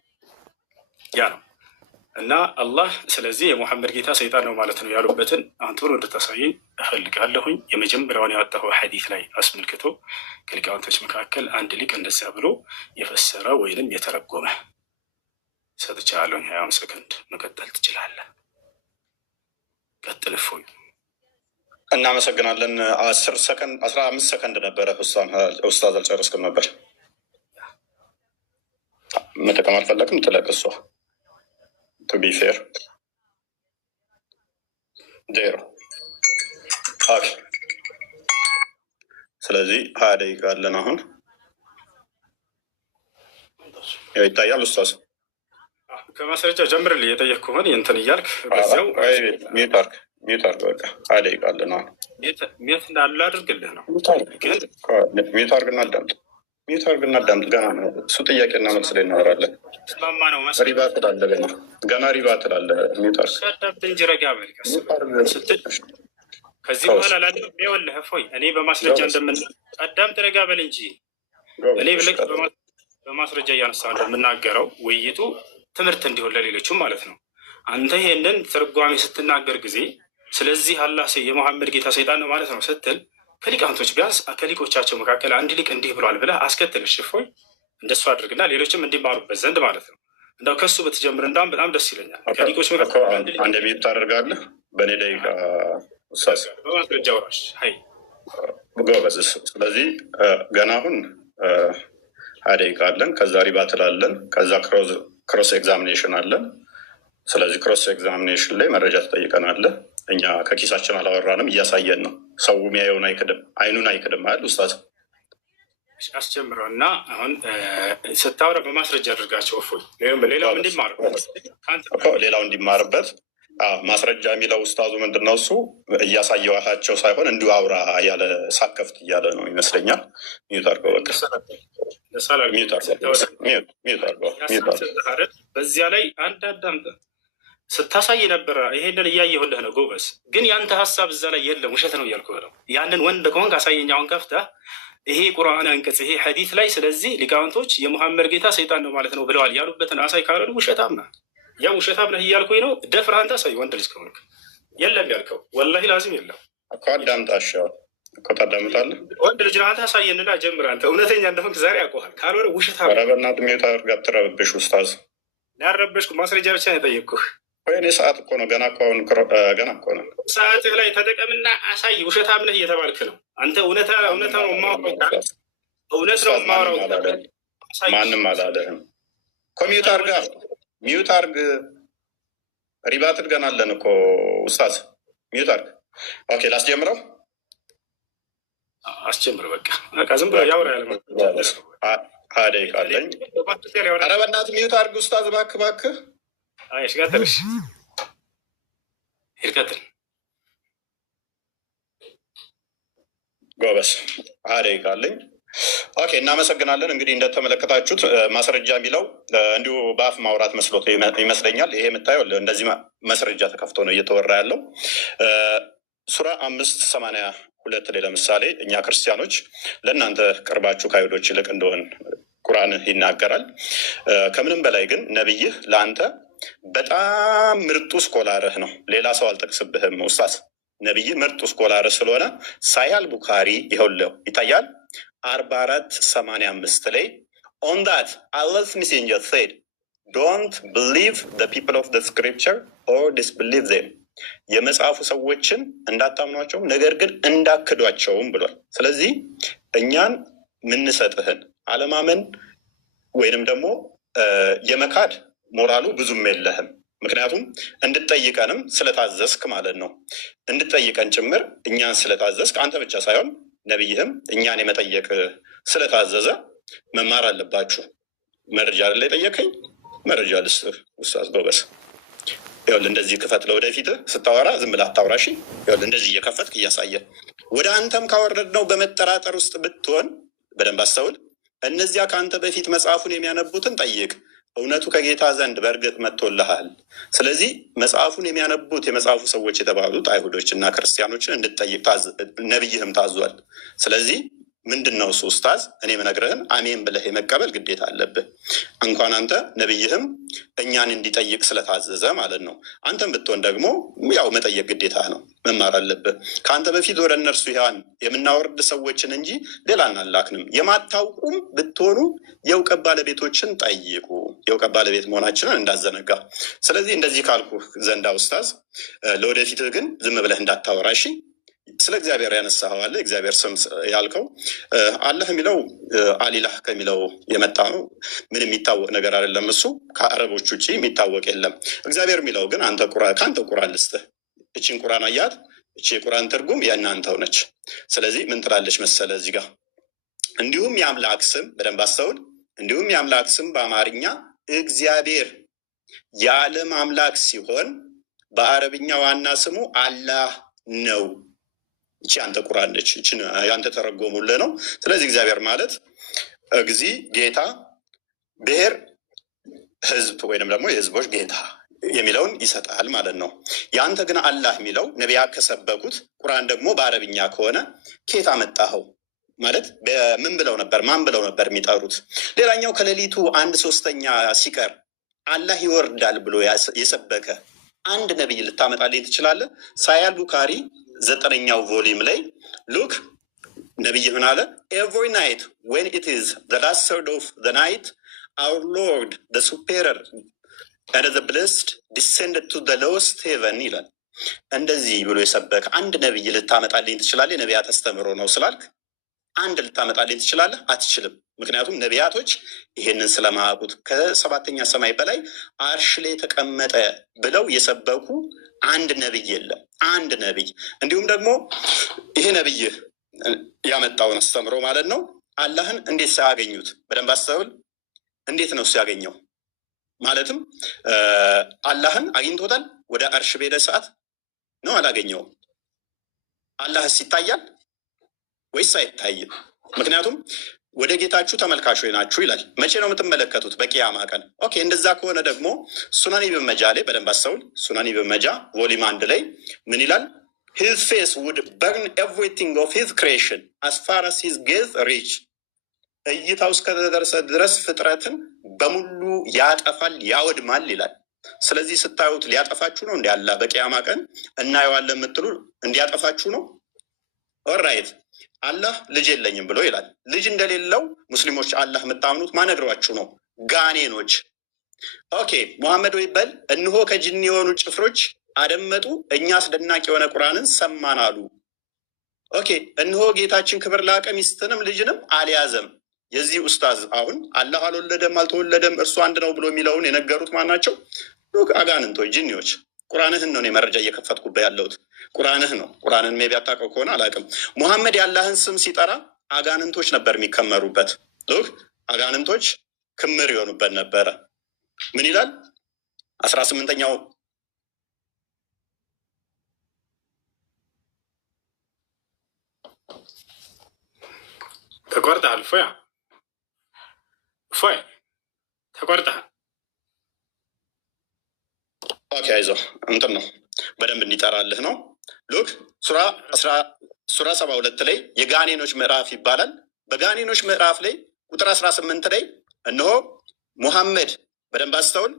ያ ነው እና አላህ ስለዚህ የሙሐመድ ጌታ ሰይጣን ነው ማለት ነው ያሉበትን አሁን ጥሩ እንድታሳየኝ እፈልጋለሁኝ። የመጀመሪያውን ያወጣው ሐዲስ ላይ አስመልክቶ ከሊቃውንቶች መካከል አንድ ሊቅ እንደዚያ ብሎ የፈሰረ ወይንም የተረጎመ ሰጥቻለሁ። 20 ሰከንድ መቀጠል ትችላለህ። ቀጥል እፎይ። እናመሰግናለን። 10 ሰከንድ 15 ሰከንድ ነበረ። ኡስታዝ አልጨረስክም ነበር። መጠቀም አልፈለግም። ትለቅሷ ቱ ቢ ፌር ዜሮ። ኦኬ። ስለዚህ 20 ደቂቃ አለን። አሁን ይታያል ኡስታዝ? ከማስረጃ ጀምርልህ የጠየቅኩህን እንትን እያልክ በዚያው ሚዩት አድርግ። በቃ 20 ደቂቃ አለን። አሁን ሚዩት እንዳለ አድርግልህ ነው። ሚዩት አድርግና አዳምጥ። ገና ነው እሱ። ጥያቄና መልስ ላይ እናወራለን። ስማማ ነው ሪባ ትላለህ። ገና ሪባ ትላለህ። ሚዩት አድርግ። ሸዳብ እንጂ ረጋ በል ስትል ከዚህ በኋላ ላለ ይኸውልህ እፎይ፣ እኔ በማስረጃ አዳምጥ፣ ረጋ በል እንጂ እኔ ብለህ በማስረጃ እያነሳ እንደምናገረው ውይይቱ ትምህርት እንዲሆን ለሌሎችም ማለት ነው። አንተ ይሄንን ትርጓሜ ስትናገር ጊዜ ስለዚህ አላህ የሙሐመድ ጌታ ሰይጣን ነው ማለት ነው ስትል ከሊቃውንቶች ቢያንስ ከሊቆቻቸው መካከል አንድ ሊቅ እንዲህ ብሏል ብለህ አስከትል። እፎይ፣ እንደሱ አድርግና ሌሎችም እንዲማሩበት ዘንድ ማለት ነው። እንደው ከሱ ብትጀምር እንዳውም በጣም ደስ ይለኛል። ከሊቆች መካከል አንድ ሚዩት ታደርጋለህ በእኔ ደቂቃ በማስረጃ ወራሽ ጎበዝ። ስለዚህ ገና አሁን 20 ደቂቃ አለን። ከዛ ሪባ ትላለን። ከዛ ክሮስ ኤግዛሚኔሽን አለን። ስለዚህ ክሮስ ኤግዛሚኔሽን ላይ መረጃ ትጠይቀናለህ። እኛ ከኪሳችን አላወራንም፣ እያሳየን ነው። ሰው የሚያየውን አይክድም፣ አይኑን አይክድም አይደል ኡስታዝ? አስጀምረው እና አሁን ስታወራ በማስረጃ አድርጋቸው። እፎይ፣ ሌላው እንዲማርበት ማስረጃ የሚለው ኡስታዙ ምንድን ነው እሱ እያሳየኋቸው ሳይሆን እንዲሁ አውራ ያለ ሳከፍት እያለ ነው ይመስለኛል። ሚዩት አድርገው በቃ በዚያ ላይ አንድ አዳምጠ ስታሳይ ነበረ። ይሄንን እያየሁልህ ነው ጎበዝ። ግን ያንተ ሀሳብ እዛ ላይ የለም፣ ውሸት ነው እያልኩህ ነው። ያንን ወንድ ከሆንክ አሳየኝ። አሁን ከፍተህ ይሄ ቁርአን አንቀጽ ይሄ ሐዲስ ላይ ስለዚህ ሊቃውንቶች የሙሐመድ ጌታ ሰይጣን ነው ማለት ነው ብለዋል ያሉበትን አሳይ ካላሉ ውሸታም ነህ። ያው ውሸታም ነህ እያልኩኝ ነው። ደፍረህ አንተ አሳይ። ወንድ ልጅ ከሆንክ የለም ያልከው ወላሂ ላዚም የለም። አዳምጣሻው እኮ ታዳምጣለህ። ወንድ ልጅ አንተ አሳየንና ጀምር። አንተ እውነተኛ እንደሆንክ ዛሬ ያውቀዋል። ካልሆነ ውሸት ኧረ በእናትህ ሚዩት አድርግ፣ አትረብሽ ኡስታዝ። ያረበሽኩ ማስረጃ ብቻ ነው የጠየቅኩህ። ወይኔ ሰዓት እኮ ነው ገና እኮ አሁን ገና እኮ ነው። ሰዓትህ ላይ ተጠቀምና አሳይ። ውሸታም ነህ እየተባልክ ነው አንተ። እውነት ነው የማወራው፣ እውነት ነው የማወራው። ማንም አላለህም እኮ ሚዩት አድርጋ፣ ሚዩት አድርግ። ሪባት አድርገናለን እኮ ኡስታዝ፣ ሚዩት አድርግ። ኦኬ ላስጀምረው። አስጀምር በቃ ዝም ብሎ ያወራ ያለ ደቂቃ አለኝ። ኧረ በእናትህ ሚዩት አድርግ ኡስታዝ፣ እባክህ። እሺ ቀጥል፣ ቀጥል ጎበስ። ደቂቃ አለኝ። ኦኬ እናመሰግናለን። እንግዲህ እንደተመለከታችሁት ማስረጃ የሚለው እንዲሁ በአፍ ማውራት መስሎት ይመስለኛል። ይሄ የምታየው እንደዚህ ማስረጃ ተከፍቶ ነው እየተወራ ያለው። ሱራ 5:82 ላይ ለምሳሌ እኛ ክርስቲያኖች ለእናንተ ቅርባችሁ ከአይሁዶች ይልቅ እንደሆን ቁርአን ይናገራል። ከምንም በላይ ግን ነቢይህ ለአንተ በጣም ምርጡ ስኮላርህ ነው። ሌላ ሰው አልጠቅስብህም ኡስታዝ። ነቢይህ ምርጡ ስኮላርህ ስለሆነ ሳያል ቡካሪ ይኸውልህ ይታያል 44:85 ላይ on that Allah's messenger said don't believe the people of the scripture or disbelieve them የመጽሐፉ ሰዎችን እንዳታምኗቸው ነገር ግን እንዳክዷቸውም ብሏል። ስለዚህ እኛን ምንሰጥህን አለማመን ወይንም ደግሞ የመካድ ሞራሉ ብዙም የለህም። ምክንያቱም እንድጠይቀንም ስለታዘዝክ ማለት ነው። እንድጠይቀን ጭምር እኛን ስለታዘዝክ አንተ ብቻ ሳይሆን ነቢይህም እኛን የመጠየቅ ስለታዘዘ መማር አለባችሁ። መረጃ ላይ የጠየቀኝ መረጃ ልስጥህ ኡስታዝ ጎበስ። ይኸውልህ እንደዚህ ክፈት። ለወደፊት ስታወራ ዝም ብለህ አታውራ እሺ። ይኸውልህ እንደዚህ እየከፈትክ እያሳየ ወደ አንተም ካወረድነው በመጠራጠር ውስጥ ብትሆን በደንብ አስተውል። እነዚያ ከአንተ በፊት መጽሐፉን የሚያነቡትን ጠይቅ፣ እውነቱ ከጌታ ዘንድ በእርግጥ መጥቶልሃል። ስለዚህ መጽሐፉን የሚያነቡት የመጽሐፉ ሰዎች የተባሉት አይሁዶች እና ክርስቲያኖችን እንድትጠይቅ ነቢይህም ታዟል። ስለዚህ ምንድን ነው እሱ ኡስታዝ? እኔ የምነግርህን አሜን ብለህ የመቀበል ግዴታ አለብህ። እንኳን አንተ ነቢይህም እኛን እንዲጠይቅ ስለታዘዘ ማለት ነው። አንተም ብትሆን ደግሞ ያው መጠየቅ ግዴታ ነው፣ መማር አለብህ። ከአንተ በፊት ወደ እነርሱ ያን የምናወርድ ሰዎችን እንጂ ሌላ አናላክንም። የማታውቁም ብትሆኑ የእውቀት ባለቤቶችን ጠይቁ። የእውቀት ባለቤት መሆናችንን እንዳዘነጋ። ስለዚህ እንደዚህ ካልኩ ዘንዳ ኡስታዝ፣ ለወደፊትህ ግን ዝም ብለህ እንዳታወራ እሺ። ስለ እግዚአብሔር ያነሳኸው አለ። እግዚአብሔር ስም ያልከው አላህ የሚለው አሊላህ ከሚለው የመጣ ነው። ምን የሚታወቅ ነገር አይደለም። እሱ ከአረቦች ውጭ የሚታወቅ የለም። እግዚአብሔር የሚለው ግን ከአንተ ቁራን ልስጥህ። እቺን ቁራን አያት። እቺ የቁራን ትርጉም የእናንተው ነች። ስለዚህ ምን ትላለች መሰለ እዚህ ጋር እንዲሁም የአምላክ ስም በደንብ አስተውል። እንዲሁም የአምላክ ስም በአማርኛ እግዚአብሔር የዓለም አምላክ ሲሆን በአረብኛ ዋና ስሙ አላህ ነው። እቺ አንተ ቁርአን ነች። እቺን ያንተ ተረጎሙልህ ነው። ስለዚህ እግዚአብሔር ማለት እግዚ ጌታ፣ ብሔር ህዝብ ወይንም ደግሞ የህዝቦች ጌታ የሚለውን ይሰጣል ማለት ነው። ያንተ ግን አላህ የሚለው ነቢያት ከሰበኩት ቁርአን ደግሞ በአረብኛ ከሆነ ኬት አመጣኸው ማለት በምን ብለው ነበር? ማን ብለው ነበር የሚጠሩት? ሌላኛው ከሌሊቱ 1/3 ሲቀር አላህ ይወርዳል ብሎ የሰበከ አንድ ነቢይ ልታመጣልኝ ትችላለህ? ሳያል ቡካሪ 9ኛው ቮሊም ላይ ሉክ ነቢይ ምን አለ? ኤቭሪ ናይት ዌን ኢት ኢዝ ዘ ላስት ሰርድ ኦፍ ዘ ናይት አውር ሎርድ ዘ ሱፔረር and the blessed descended to the lowest heaven ይላል። እንደዚህ ብሎ የሰበከ አንድ ነቢይ ልታመጣልኝ ትችላለህ? የነቢያት አስተምሮ ነው ስላልክ አንድ ልታመጣልኝ ትችላለህ? አትችልም። ምክንያቱም ነቢያቶች ይሄንን ስለማያውቁት ከ7ኛ ሰማይ በላይ አርሽ ላይ ተቀመጠ ብለው የሰበኩ አንድ ነቢይ የለም። አንድ ነቢይ። እንዲሁም ደግሞ ይሄ ነቢይ ያመጣውን አስተምሮ ማለት ነው አላህን እንዴት ሳያገኙት በደንብ አስተውል። እንዴት ነው ሲያገኘው? ማለትም አላህን አግኝቶታል? ወደ አርሽ በሄደ ሰዓት ነው አላገኘውም። አላህስ ይታያል ወይስ አይታይም? ምክንያቱም ወደ ጌታችሁ ተመልካቾች ናችሁ ይላል። መቼ ነው የምትመለከቱት? በቂያማ ቀን። ኦኬ፣ እንደዛ ከሆነ ደግሞ ሱናን ኢብን መጃ ላይ በደንብ አስተውል። ሱናን ኢብን መጃ ቮሊም 1 ላይ ምን ይላል? his face would burn everything of his creation as far as his gaze reach እይታው እስከደረሰ ድረስ ፍጥረትን በሙሉ ያጠፋል፣ ያወድማል ይላል። ስለዚህ ስታዩት ሊያጠፋችሁ ነው እንዲ አላህ በቂያማ ቀን እናየዋለን የምትሉ እንዲያጠፋችሁ ነው? ኦራይት አላህ ልጅ የለኝም ብሎ ይላል። ልጅ እንደሌለው ሙስሊሞች አላህ የምታምኑት ማነግሯችሁ ነው? ጋኔኖች። ኦኬ ሙሐመድ ወይ በል እንሆ ከጅኒ የሆኑ ጭፍሮች አደመጡ፣ እኛ አስደናቂ የሆነ ቁርአንን ሰማን አሉ። ኦኬ እነሆ ጌታችን ክብር ላቀ ሚስትንም ልጅንም አልያዘም። የዚህ ኡስታዝ አሁን አላህ አልወለደም አልተወለደም እርሱ አንድ ነው ብሎ የሚለውን የነገሩት ማን ናቸው? አጋንንቶች፣ ጅኒዎች። ቁርአንህን ነው እኔ መረጃ እየከፈትኩበት ያለሁት ቁርአንህ ነው። ቁርአንን ሜቢ አታውቀው ከሆነ አላውቅም። ሙሐመድ የአላህን ስም ሲጠራ አጋንንቶች ነበር የሚከመሩበት። አጋንንቶች ክምር ይሆኑበት ነበረ። ምን ይላል 18ኛው ተቆርጠሃል ፎይ ተቆርጠሃል። ኦኬ አይዞህ እንትን ነው በደንብ እንዲጠራልህ ነው። ሉክ ሱራ 72 ላይ የጋኔኖች ምዕራፍ ይባላል። በጋኔኖች ምዕራፍ ላይ ቁጥር 18 ላይ እነሆ ሙሐመድ በደንብ አስተውል፣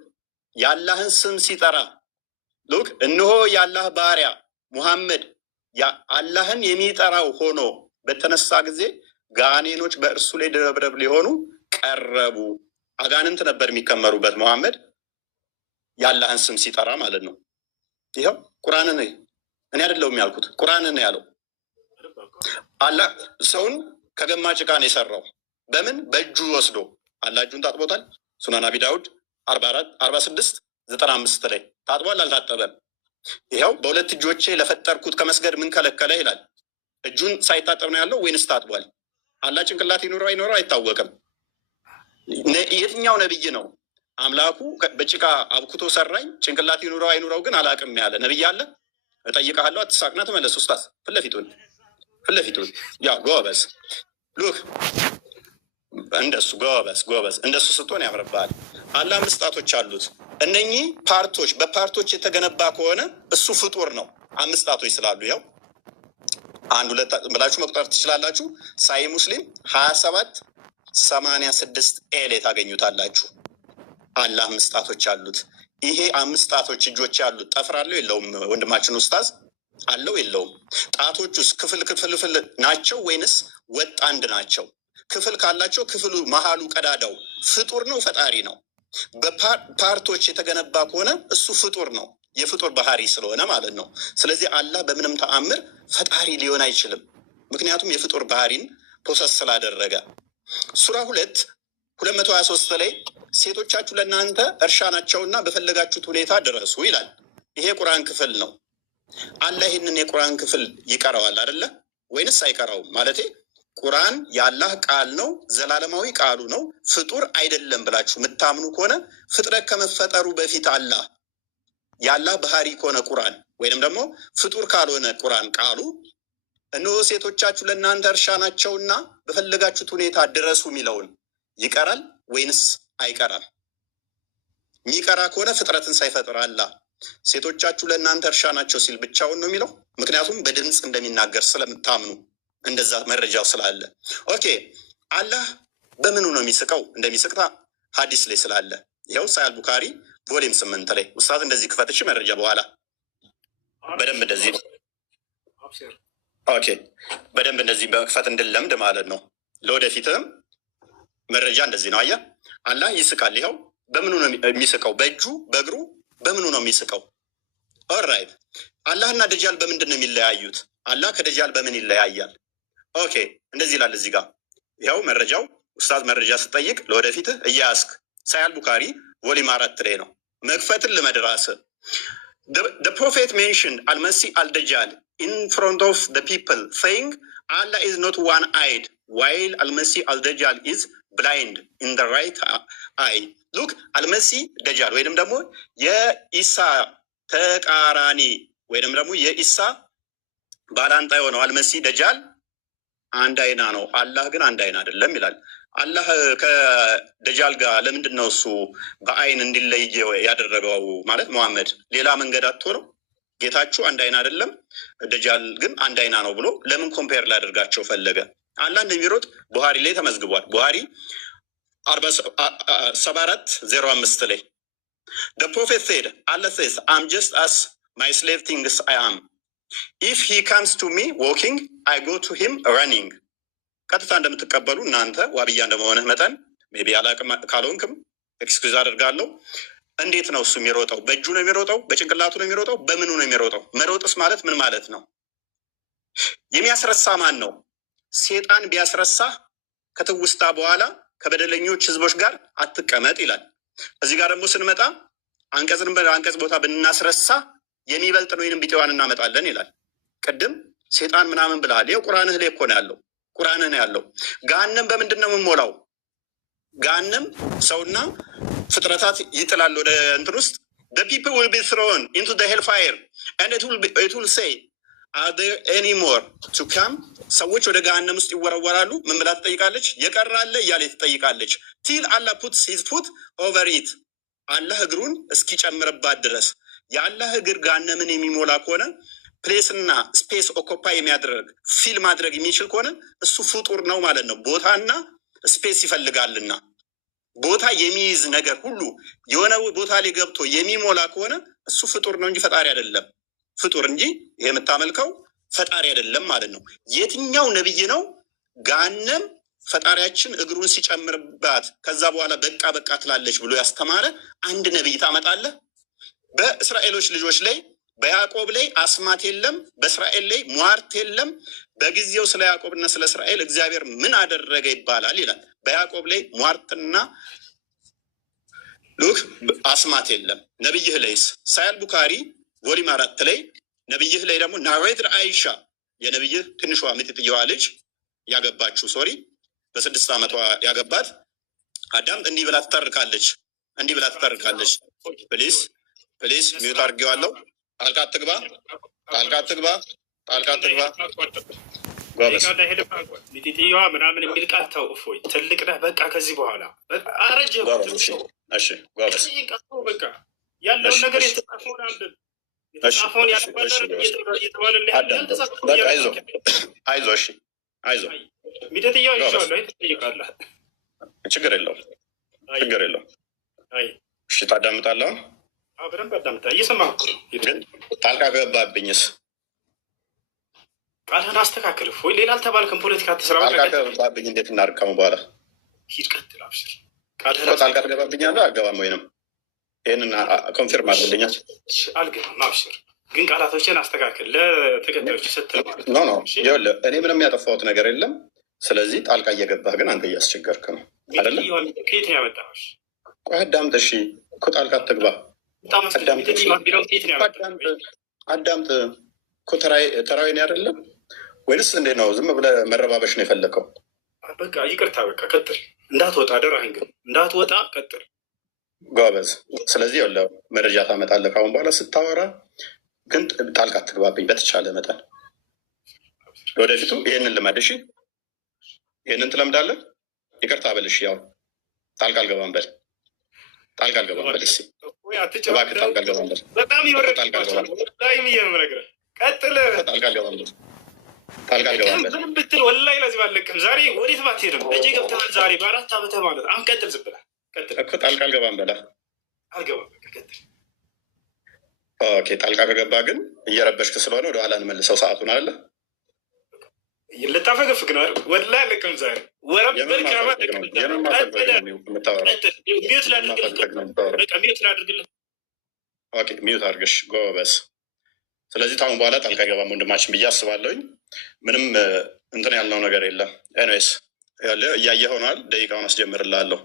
የአላህን ስም ሲጠራ ሉክ እነሆ የአላህ ባሪያ ሙሐመድ አላህን የሚጠራው ሆኖ በተነሳ ጊዜ ጋኔኖች በእርሱ ላይ ደረብረብ ሊሆኑ ቀረቡ። አጋንንት ነበር የሚከመሩበት ሙሐመድ የአላህን ስም ሲጠራ ማለት ነው። ይኸው ቁርአንን እኔ አይደለሁም ያልኩት፣ ቁርአንን ያለው አላህ ሰውን ከገማ ጭቃ ነው የሰራው። በምን በእጁ ወስዶ አላህ እጁን ታጥቦታል። ሱናን አቢ ዳውድ 46:95 ላይ ታጥቧል አልታጠበም? ይኸው በሁለት እጆቼ ለፈጠርኩት ከመስገድ ምን ከለከለ ይላል። እጁን ሳይታጠብ ነው ያለው ወይንስ ታጥቧል? አላህ ጭንቅላት ይኑረው አይኖረው አይታወቅም። የትኛው ነብይ ነው አምላኩ በጭቃ አብኩቶ ሰራኝ ጭንቅላት ይኑረው አይኑረው ግን አላቅም ያለ ነብይ አለ? እጠይቅሃለሁ፣ አትሳቅና ተመለስ። ኡስታዝ ፍለፊቱን ያ ጎበዝ ሉክ እንደሱ ጎበዝ እንደሱ ስትሆን ያምርብሃል። አላህ 5 ጣቶች አሉት። እነኚህ ፓርቶች በፓርቶች የተገነባ ከሆነ እሱ ፍጡር ነው። 5 ጣቶች ስላሉ ያው 1 2 ብላችሁ መቁጠር ትችላላችሁ። ሳይ ሙስሊም 27:86 ኤል ታገኙታላችሁ። አላህ 5 ጣቶች አሉት። ይሄ 5 ጣቶች እጆች ያሉት ጠፍር አለው የለውም? ወንድማችን ኡስታዝ አለው የለውም? ጣቶች ውስጥ ክፍል ናቸው ወይንስ ወጥ አንድ ናቸው? ክፍል ካላቸው ክፍሉ መሀሉ ቀዳዳው ፍጡር ነው ፈጣሪ ነው? በፓርቶች የተገነባ ከሆነ እሱ ፍጡር ነው፣ የፍጡር ባህሪ ስለሆነ ማለት ነው። ስለዚህ አላህ በምንም ተአምር ፈጣሪ ሊሆን አይችልም፣ ምክንያቱም የፍጡር ባህሪን ፖሰስ ስላደረገ። ሱራ 2:223 ላይ ሴቶቻችሁ ለእናንተ እርሻ ናቸውና በፈለጋችሁት ሁኔታ ድረሱ ይላል። ይሄ ቁርአን ክፍል ነው። አላህ ይህንን የቁርአን ክፍል ይቀረዋል አይደለ ወይንስ አይቀረውም? ማለቴ ቁርአን የአላህ ቃል ነው፣ ዘላለማዊ ቃሉ ነው፣ ፍጡር አይደለም ብላችሁ የምታምኑ ከሆነ ፍጥረት ከመፈጠሩ በፊት አላህ የአላህ ባህሪ ከሆነ ቁርአን ወይንም ደግሞ ፍጡር ካልሆነ ቁርአን ቃሉ እነሆ ሴቶቻችሁ ለእናንተ እርሻ ናቸውና በፈለጋችሁት ሁኔታ ድረሱ የሚለውን ይቀራል ወይንስ አይቀራም? የሚቀራ ከሆነ ፍጥረትን ሳይፈጥር አላህ ሴቶቻችሁ ለእናንተ እርሻ ናቸው ሲል ብቻውን ነው የሚለው። ምክንያቱም በድምፅ እንደሚናገር ስለምታምኑ እንደዛ መረጃው ስላለ። ኦኬ አላህ በምኑ ነው የሚስቀው? እንደሚስቅታ ሀዲስ ላይ ስላለ ይኸው ሳያል ቡካሪ ቮሊም 8 ላይ ኡስታዝ እንደዚህ ክፈትሽ መረጃ በኋላ በደንብ እንደዚህ ኦኬ በደንብ እንደዚህ በክፈት እንድለምድ ማለት ነው። ለወደፊትም መረጃ እንደዚህ ነው። አየህ አላህ ይስቃል። ይኸው በምኑ ነው የሚስቀው? በእጁ በእግሩ በምኑ ነው የሚስቀው? ኦራይት አላህና ደጃል በምንድን ነው የሚለያዩት? አላህ ከደጃል በምን ይለያያል? ኦኬ እንደዚህ ይላል እዚህ ጋር ይኸው መረጃው ኡስታዝ መረጃ ስጠይቅ ለወደፊትህ እያያስክ ሳያል ቡካሪ ቮሊም 4 ላይ ነው መክፈትን ለመድራስ the prophet mentioned al-Masih al-Dajjal in front of the people saying Allah is not one-eyed while al-Masih al-Dajjal is blind in the right eye. look al-Masih Dajjal ወይንም ደግሞ የኢሳ ተቃራኒ ወይንም ደግሞ የኢሳ ባላንጣ የሆነው አልመሲህ ደጃል አንድ አይና ነው፣ አላህ ግን አንድ አይና አይደለም ይላል። አላህ ከደጃል ጋር ለምንድን ነው እሱ በአይን እንዲለይ ያደረገው? ማለት መሐመድ ሌላ መንገድ አጥቶ ነው? ጌታችሁ አንድ አይና አይደለም፣ ደጃል ግን አንድ አይና ነው ብሎ ለምን ኮምፔር ላደርጋቸው ፈለገ? አላህ እንደሚሮጥ ቡሃሪ ላይ ተመዝግቧል። ቡሃሪ 74:05 ላይ the prophet said Allah says I'm just as my slave thinks I am ኢፍ ሂ ካምስ ቱ ሚ ዎኪንግ አይ ጎ ቱ ሂም ረኒንግ። ቀጥታ እንደምትቀበሉ እናንተ ዋብያ እንደመሆንህ መጠን ሜይ ቢ አላቅም ካልሆንክም ኤክስኩዝ አደርጋለሁ። እንዴት ነው እሱ የሚሮጠው? በእጁ ነው የሚሮጠው? በጭንቅላቱ ነው የሚሮጠው? በምኑ ነው የሚሮጠው? መሮጥስ ማለት ምን ማለት ነው? የሚያስረሳ ማን ነው? ሴጣን ቢያስረሳህ ከትውስታ በኋላ ከበደለኞች ህዝቦች ጋር አትቀመጥ ይላል። እዚህ ጋር ደግሞ ስንመጣ አንቀጽን በአንቀጽ ቦታ ብናስረሳ የሚበልጥን ወይንም ቢጤዋን እናመጣለን ይላል። ቅድም ሴጣን ምናምን ብልሃል። ይኸው ቁርአንህ ላይ እኮ ነው ያለው። ቁርአንህ ነው ያለው። ገሃነም በምንድን ነው የምንሞላው? ገሃነም ሰውና ፍጥረታት ይጥላል ወደ እንትን ውስጥ the people will be thrown into the hellfire and it will say are there any more to come? ሰዎች ወደ ገሃነም ውስጥ ይወረወራሉ። ምን ብላ ትጠይቃለች? የቀራለ እያለ ትጠይቃለች። till Allah puts his foot over it አላህ እግሩን እስኪጨምርባት ድረስ። የአላህ እግር ገሃነምን የሚሞላ ከሆነ ፕሌስና ስፔስ ኦኮፓይ የሚያደርግ ፊል ማድረግ የሚችል ከሆነ እሱ ፍጡር ነው ማለት ነው። ቦታና ስፔስ ይፈልጋልና ቦታ የሚይዝ ነገር ሁሉ የሆነ ቦታ ላይ ገብቶ የሚሞላ ከሆነ እሱ ፍጡር ነው እንጂ ፈጣሪ አይደለም። ፍጡር እንጂ ይሄ የምታመልከው ፈጣሪ አይደለም ማለት ነው። የትኛው ነብይ ነው ገሃነም ፈጣሪያችን እግሩን ሲጨምርባት ከዛ በኋላ በቃ በቃ ትላለች ብሎ ያስተማረ አንድ ነብይ ታመጣለህ? በእስራኤሎች ልጆች ላይ በያዕቆብ ላይ አስማት የለም፣ በእስራኤል ላይ ሟርት የለም። በጊዜው ስለ ያዕቆብና ስለ እስራኤል እግዚአብሔር ምን አደረገ ይባላል ይላል። በያዕቆብ ላይ ሟርትና ሉክ አስማት የለም። ነብይህ ላይስ ሳያል ቡካሪ ቮሊም 4 ላይ ነብይህ ላይ ደግሞ ናሬትር አይሻ የነብይህ ትንሿ ምትትየዋ ልጅ ያገባችው በ6 ዓመቷ ያገባት አዳም እንዲህ ብላ ትተርካለች። ፕሊስ ሚዩት አድርጌዋለሁ። ጣልቃ አትግባ። ሚጢጥየዋ ምናምን የሚል ቃል ተው። እፎይ ትልቅ ነህ በቃ ከዚህ በኋላ አረጀ። በቃ ያለውን ነገር የተጻፈውን አንብብ። የተጻፈውን አይዞ ሚጢጥየዋ ይሻሉ ትጠይቃለህ። ችግር የለውም። እሺ ታዳምጣለህ? በደንብ አዳምጣ። እየሰማህ እኮ ነው። ግን ጣልቃ ገባብኝስ? ቃልህን አስተካክል። እፎይ ሌላ አልተባልክም። ፖለቲካ አትስራ። ጣልቃ ገባብኝ እንዴት እናርቀሙ? በኋላ ሂድ ቀጥል። አብሽር። ጣልቃ ትገባብኛለህ? አልገባም። ወይንም ይህንን ኮንፊርም አድርግልኛል። አልገባም። አብሽር። ግን ቃላቶችን አስተካክል ለተከታዮች ስትል ማለት ነው። ይኸውልህ እኔ ምንም ያጠፋሁት ነገር የለም። ስለዚህ ጣልቃ እየገባህ ግን አንተ እያስቸገርክ ነው አይደለም? ከየት ነው ያመጣኸው? ቆይ አዳምጥ። እሺ እኮ ጣልቃ አትግባ። አዳምጥ እኮ ተራዊ ነው አይደለም ወይንስ እንዴት ነው? ዝም ብለህ መረባበሽ ነው የፈለከው? በቃ ይቅርታ። በቃ ቀጥል። እንዳትወጣ አደራህን። ግን እንዳትወጣ ቀጥል። ጎበዝ። ስለዚህ ያለው መረጃ ታመጣለህ ካሁን በኋላ ስታወራ። ግን ጣልቃ አትግባብኝ በተቻለ መጠን። ወደፊቱ ይህንን ልመድ። እሺ ይህንን ትለምዳለህ። ይቅርታ በልሽ። ያው ጣልቃ አልገባም በል። እስኪ እባክህ ጣልቃ አልገባም በል። በጣም ጣልቃ አልገባም በል ብትል ወላሂ ለዚህ ባለቅም ዛሬ ወዴት ባትሄድም እጄ ገብተሃል። ዛሬ በ4 ዓመትህ ማለት አሁን ቀጥል። ዝም ብለህ ቀጥል እኮ ጣልቃ አልገባም በላ። አልገባም ቀጥል። ኦኬ ጣልቃ ከገባ ግን እየረበሽክ ስለሆነ ወደኋላ እንመልሰው ሰዓቱን አለ። ልታፈገፍግ ነው አይደል? ወላሂ አለቅም ዛሬ ወረበር ሚዩት ላድርግልህ። ኦኬ ሚዩት አድርግሽ ጎበዝ። ስለዚህ ታሁን በኋላ ጣልቃ አይገባም ወንድማችን ብዬ አስባለሁኝ። ምንም እንትን ያልነው ነገር የለም። ኤኒዌይስ እያየ ሆኗል። ደቂቃውን አስጀምርላለሁ።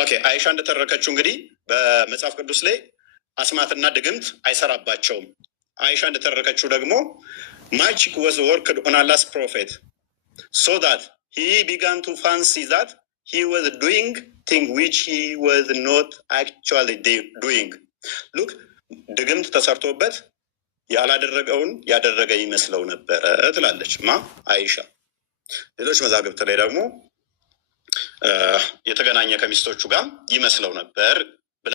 ኦኬ አይሻ እንደተረከችው እንግዲህ በመጽሐፍ ቅዱስ ላይ አስማትና ድግምት አይሰራባቸውም። አይሻ እንደተረከችው ደግሞ ማጂክ was worked on Allah's prophet so that he began to fancy that he was doing thing which he was not actually doing. Look ድግምት ተሰርቶበት ያላደረገውን ያደረገ ይመስለው ነበረ ትላለች አይሻ። ሌሎች መዛግብት ላይ ደግሞ የተገናኘ ከሚስቶቹ ጋር ይመስለው ነበር